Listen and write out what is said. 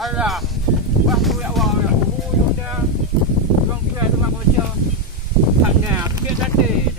Alah. Wah tu ya wah. Dia. Orang kira tu mak bocor. Tak nak. Sikit nanti.